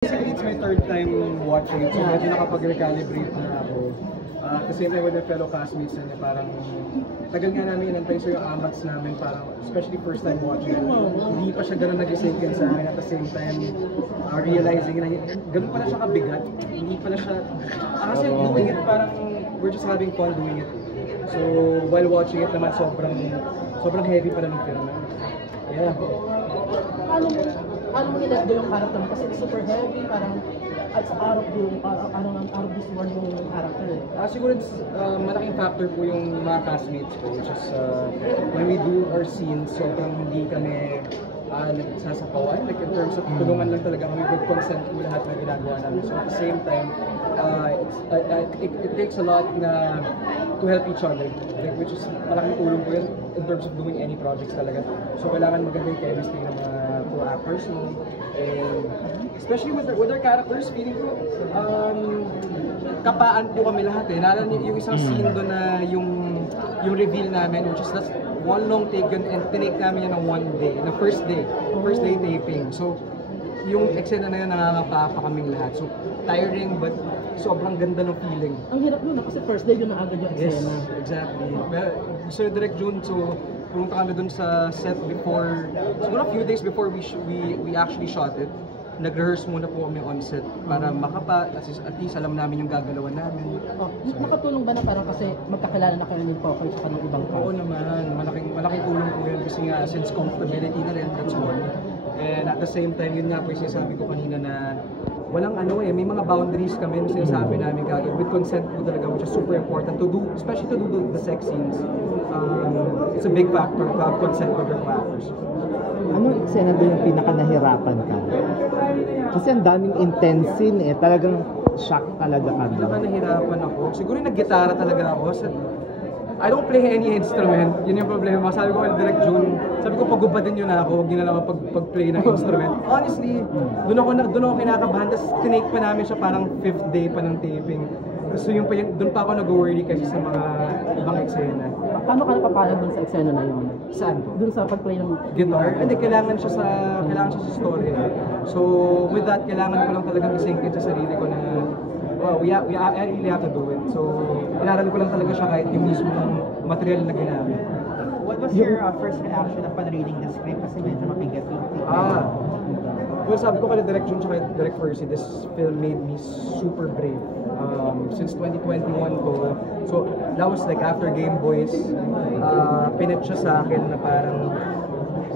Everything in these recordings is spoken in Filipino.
Basically, it's my third time watching it, so medyo nakapag-recalibrate na ako. At the same time with my fellow classmates na parang tagal nga namin inantay, so yung amats namin parang, especially first time watching it, hindi pa siya ganun nag-sink in sa amin. At the same time, realizing na ganun pala siya kabigat, hindi pala siya, kasi doing it parang, we're just having fun doing it. So, while watching it naman, sobrang heavy pala ng film. Yeah. Paano mo nilet go yung character mo? Kasi it's super heavy, parang it's out of this world yung character eh. Siguro malaking factor po yung mga classmates ko, which is when we do our scenes, sobrang hindi kami nagsasapawan. Like in terms of tulungan lang talaga kami with consent po lahat na ginagawa namin. So at the same time, it takes a lot to help each other, like, which is malaking tulong po yun in terms of doing any projects talaga. So kailangan maganda yung chemistry ng mga co-actors mo, and especially with their characters, feeling ko kapaan po kami lahat eh. Naalala niyo yung isang scene doon na yung reveal namin, which is that's one long take yun, and tinake namin yun ng one day, the first day taping. So yung eksena na yun, nangangapa pa kaming lahat. So, tiring but sobrang ganda ng feeling. Ang hirap nun kasi first day yun na agad yung eksena. Yes, exactly. Sir Direct June, so pumunta kami dun sa set before, siguro a few days before we actually shot it. Nag-rehearse muna po kami on set para makapa, at least alam namin yung gagalawan namin. Nakatulong ba na parang kasi magkakilala na kayo ng Pocoy sa ng ibang Oo naman, malaking tulong po yun kasi nga since comfortability na rin, that's one. And at the same time, yun nga po yung sinasabi ko kanina na walang may mga boundaries kami na sinasabi namin kagad with consent po talaga, which is super important to do, especially to do the sex scenes. It's a big factor to have consent with your actors. Anong eksena doon yung pinaka-nahirapan ka? Kasi ang daming intense scene eh, talagang shock talaga kami. Pinaka-nahirapan ako, siguro nag-gitara talaga ako. I don't play any instrument, yun yung problema. Sabi ko kay Direct June, sabi ko pagubadin nyo na ako, huwag nyo na lang pag-play ng instrument. Honestly, doon ako kinakabahan, tapos tinake pa namin siya parang 5th day pa ng taping. So doon pa ako nag-worry kasi sa mga ibang eksena. Paano ka napapala dun sa eksena na yun? Saan po? Dun sa pag-play ng guitar? Hindi, kailangan siya sa story. So with that, kailangan ko lang talagang isink sa sarili ko na I really have to do it. So, inaral ko lang talaga siya kahit yung mismo material na ginamit. What was your first reaction upon reading the script? Kasi medyo mabigat yung Well, sabi ko kay Direct June at Direct Percy, this film made me super brave. Since 2021 ko, so that was like after Game Boys, pinit siya sa akin na parang,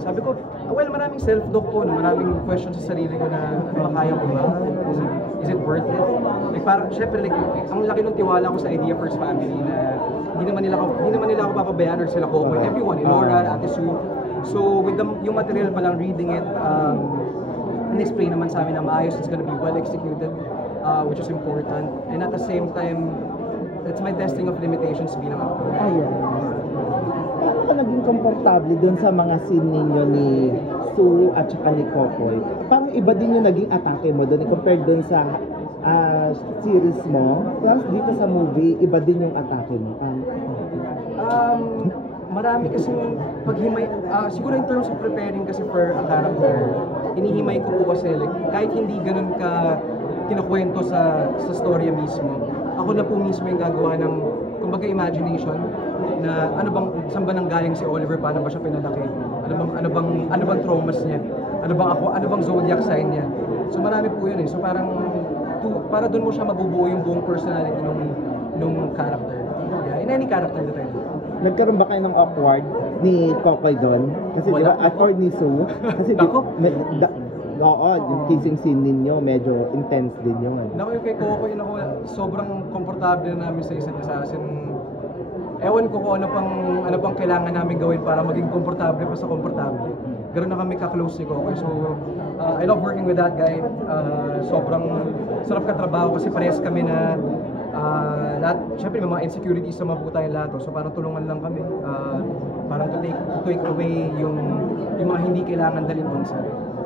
sabi ko, well, maraming self-doubt po, maraming questions sa sarili ko na kaya ko ba? Is it worth it? Like parang, syempre, like, ang laki ng tiwala ko sa Idea First Family na hindi naman nila ako papabayaan or sila ko, everyone, Laura, Ate Sue. So, with yung material pa lang, reading it, in-explain naman sa amin na maayos, it's gonna be well executed, which is important. And at the same time, it's my testing of limitations bilang actor. Paano ka naging komportable dun sa mga scene ninyo ni Sue at saka ni Kokoy? Parang iba din yung naging atake mo dun compared dun sa series mo. Plus dito sa movie, iba din yung atake mo. Marami kasing paghimay, siguro in terms of preparing kasi for a character, inihimay ko po kasi like, kahit hindi ganun ka kinukwento sa storya mismo, ako na po mismo yung gagawa ng kumbaga imagination na saan ba nanggaling si Oliver, paano ba siya pinalaki, ano bang traumas niya, ano bang zodiac sign niya. So marami po yun eh. So parang para doon mo siya mabubuo yung buong personality nung character. Yeah, in any character that I do. Nagkaroon ba kayo ng awkward ni Kokoy doon? Kasi di ba awkward ni Sue? Kasi oo, yung kissing scene ninyo, medyo intense din yun. Naku, yung kay Kokoy, sobrang komportable na namin sa isa't isa. Ewan ko kung ano pang kailangan namin gawin para maging komportable pa sa komportable. Ganoon na kami ka-close ni Kokoy. So, I love working with that guy. Sobrang sarap katrabaho kasi parehas kami na syempre may mga insecurities sa mga tayong lahat. So parang tulungan lang kami. Parang to take away yung mga hindi kailangan dalhin on set.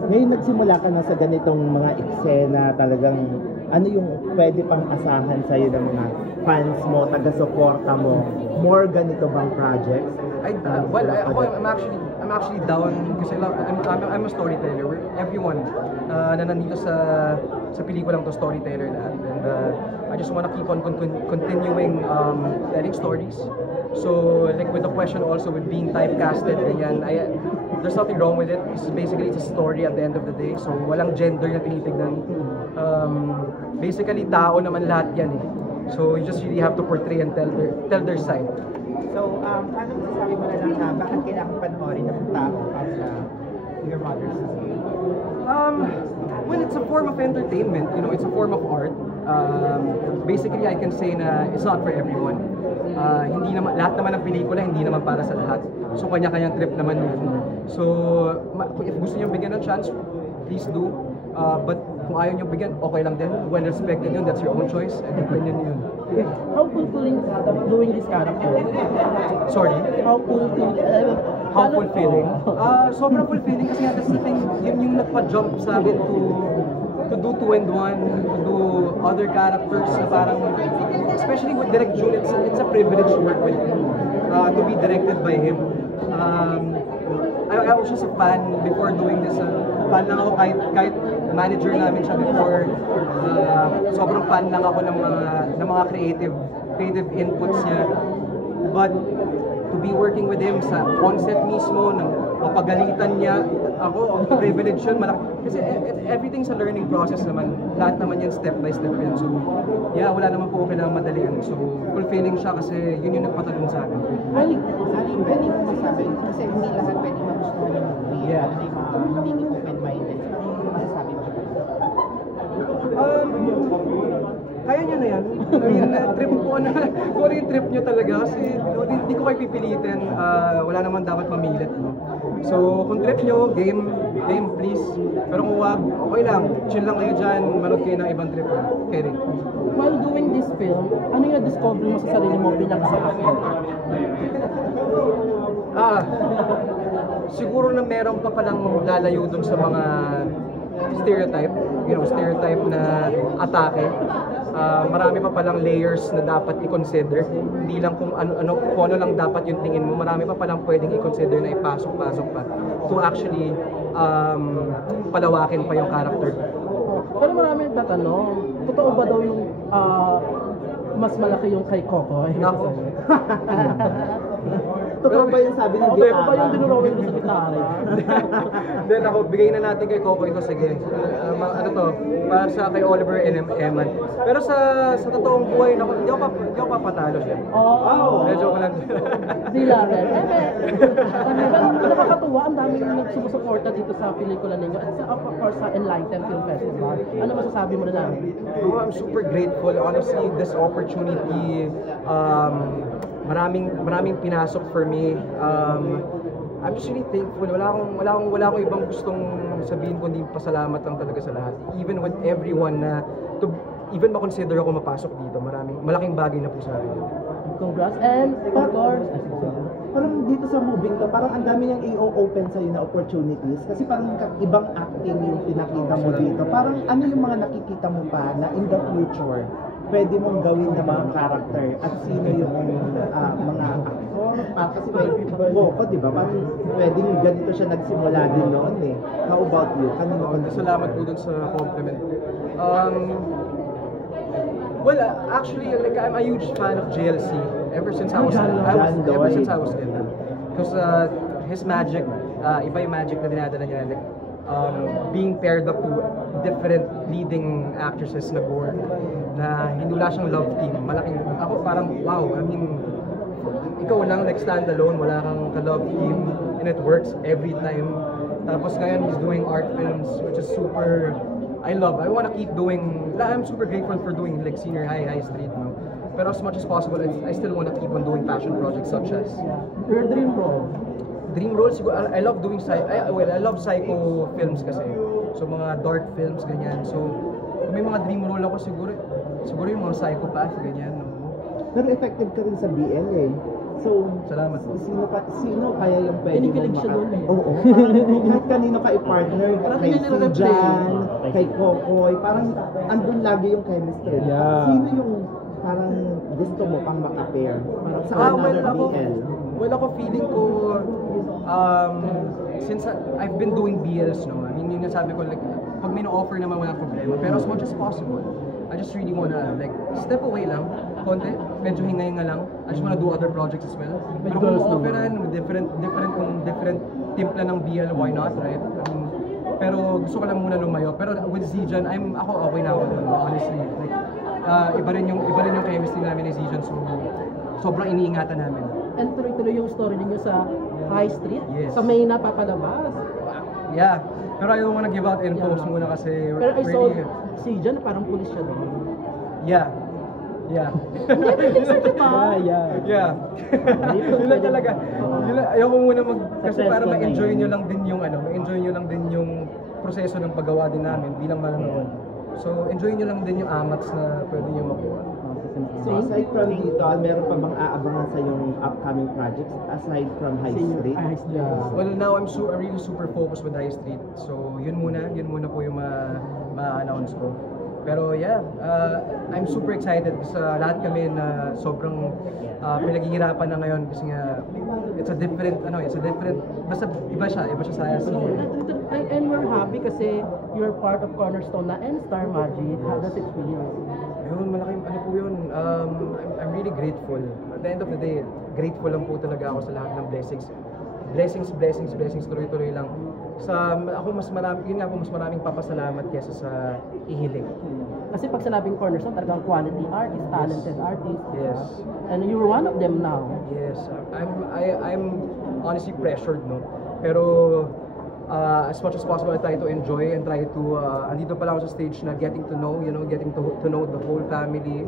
Ngayon nagsimula ka na sa ganitong mga eksena, talagang ano yung pwede pang asahan sa'yo ng mga fans mo, taga-suporta mo? More ganito bang projects? I'm actually down kasi I'm a storyteller. Everyone na nandito sa pelikulang to storyteller lahat. And I just wanna keep on continuing telling stories. So like with the question also with being typecasted, ganyan, there's nothing wrong with it. Basically it's a story at the end of the day. So walang gender na tinitignan. Basically tao naman lahat yan eh. So you just really have to portray and tell their side. So, paano masasabi mo na lang na bakit kailangan panoorin ng tao as your mother's side? Well, it's a form of entertainment, you know, it's a form of art. Basically, I can say na it's not for everyone. Hindi naman, lahat naman ng pelikula, hindi naman para sa lahat. So, kanya-kanyang trip naman yun. So, if gusto niyo bigyan ng chance, please do. But kung ayaw niyo bigyan, okay lang din. Well respected yun, that's your own choice. And opinion yun. How fulfilling doing this character? Sorry? How fulfilling? How fulfilling? Sobrang fulfilling kasi nga that's the thing, yun yung nagpa-jump sa akin to do 2 and 1, to do other characters na parang, especially with Direk Jun, it's a privilege to work with him, to be directed by him. I was just a fan before doing this. Fan lang ako kahit manager namin siya before. Sobrang fan lang ako ng mga creative inputs niya. But to be working with him sa on-set mismo, ng mapagalitan niya, ako, privilege yun. Kasi everything's a learning process naman. Lahat naman yan step by step yan. So, yeah, wala naman po kailangan madalian. So, fulfilling siya kasi yun yung nagpatalon sa akin. Ali, pwede mo masabi, kasi hindi lahat pwede magustuhan yung movie. Yeah. Ano yung mga hindi open-minded. Ano masasabi mo? Kaya niya na yan. I mean, trip ko na. Kung ano yung trip niyo talaga. Kasi hindi ko kayo pipilitin. Wala naman dapat mamilit. No? So, kung trip niyo, game please. Pero kung wag, okay lang. Chill lang kayo dyan. Manood kayo ng ibang trip. Kerry. While doing this film, ano yung na-discover mo sa sarili mo bilang sa actor? Siguro na meron pa palang lalayo dun sa mga stereotype na atake. Marami pa palang layers na dapat i-consider. Hindi lang kung ano lang dapat yung tingin mo. Marami pa palang pwedeng i-consider na ipasok-pasok pa to actually palawakin pa yung character. Pero marami nagtatanong, totoo ba daw yung mas malaki yung kay Coco? Ako. Totoo ba yung sabi ng Totoo ba yung dinurowin mo sa gitara? Then ako, bigay na natin kay Coco ito, sige. Para sa kay Oliver and Eman. Pero sa totoong buhay, hindi ako papatalo siya. Medyo ko lang. Sila rin. Pero nakakatuwa, ang daming nagsusuporta dito sa pelikula ninyo at of course sa Enlightened Film Festival. Ano masasabi mo na namin? I'm super grateful. Honestly, this opportunity, maraming pinasok for me. I'm just really thankful. Wala akong ibang gustong sabihin kundi pasalamat lang talaga sa lahat. Even with everyone na even makonsider ako mapasok dito, malaking bagay na po sa akin. Congrats and of course, Parang dito sa moving to, parang ang dami niyang i-open sa'yo na opportunities kasi parang ibang acting yung pinakita mo dito. Parang ano yung mga nakikita mo pa na in the future pwede mong gawin na mga character at sino yung mga actor? Kasi may Coco, di ba? Parang pwedeng ganito siya nagsimula din noon eh. How about you? Salamat po dun sa compliment. Well, actually, like I'm a huge fan of JLC ever since I was little. Because his magic, iba yung magic na dinadala niya. Like, being paired up to different leading actresses na work na hindi wala siyang love team. Malaking, ako parang, wow, I mean, ikaw lang, like stand alone, wala kang ka-love team, and it works every time. Tapos ngayon, he's doing art films, which is super, I wanna keep doing, I'm super grateful for doing like Senior High Street now. Pero as much as possible, I still wanna keep on doing passion projects such as your dream role. Dream role, siguro, I love doing I love psycho films kasi. So mga dark films, ganyan. So kung may mga dream role ako siguro yung mga psychopath, ganyan. No? Pero effective ka rin sa BL eh. So, salamat po. Sino kaya yung pwede Kinikilig siya doon eh. Oo. Kahit kanino ka i-partner, kay Sijan, kay Kokoy, parang andun lagi yung chemistry. Yeah. Sino yung parang gusto mo pang makapair? Parang sa Well, another ako, BL? well, ako feeling ko, since I've been doing BLs, no, I mean, yun yung sabi ko, like, pag may na-offer naman, walang problema. Pero as much as possible, I just really wanna, like, step away lang, konti, medyo hingay nga lang. I just wanna do other projects as well. Pero kung ma-offeran, different timpla ng BL, why not, right? I mean, pero gusto ko lang muna lumayo. Pero with Zijan, ako okay na ako dun, honestly. Like, iba rin yung chemistry namin ni Zijan, so sobrang iniingatan namin. And tuloy-tuloy yung story ninyo sa High Street. Yes. Sa May na papalabas. Yeah. Pero I don't wanna give out info Yeah. muna kasi Pero I saw really, si Jan, parang pulis siya doon. yeah. Yeah. Yeah. Yun lang talaga. Yun lang, ayoko muna kasi para ma-enjoy nyo lang din yung ma-enjoy nyo lang din yung proseso ng paggawa din namin bilang manonood. So, enjoy nyo lang din yung amats na pwede nyo makuha. So aside from dito, meron pa bang aabangan sa yung upcoming projects aside from High Street? High Street. Well, now I'm really super focused with High Street. So, yun muna po yung ma-announce ko. Pero yeah, I'm super excited sa lahat kami na sobrang pinaghihirapan na ngayon kasi nga it's a different, basta iba siya sa scene. And we're happy kasi you're part of Cornerstone na and Star Magic. How does it feel? Yun, malaking po yun. I'm really grateful. At the end of the day, grateful lang po talaga ako sa lahat ng blessings. Blessings, tuloy-tuloy lang. Ako mas maraming papasalamat kaysa sa ihiling. Kasi pag sinabing Cornerstone, talagang quality artist, talented artist. Yes. And you're one of them now. Yes. I'm honestly pressured, no? Pero as much as possible, I try to enjoy and try to, andito pa lang ako sa stage na getting to know the whole family.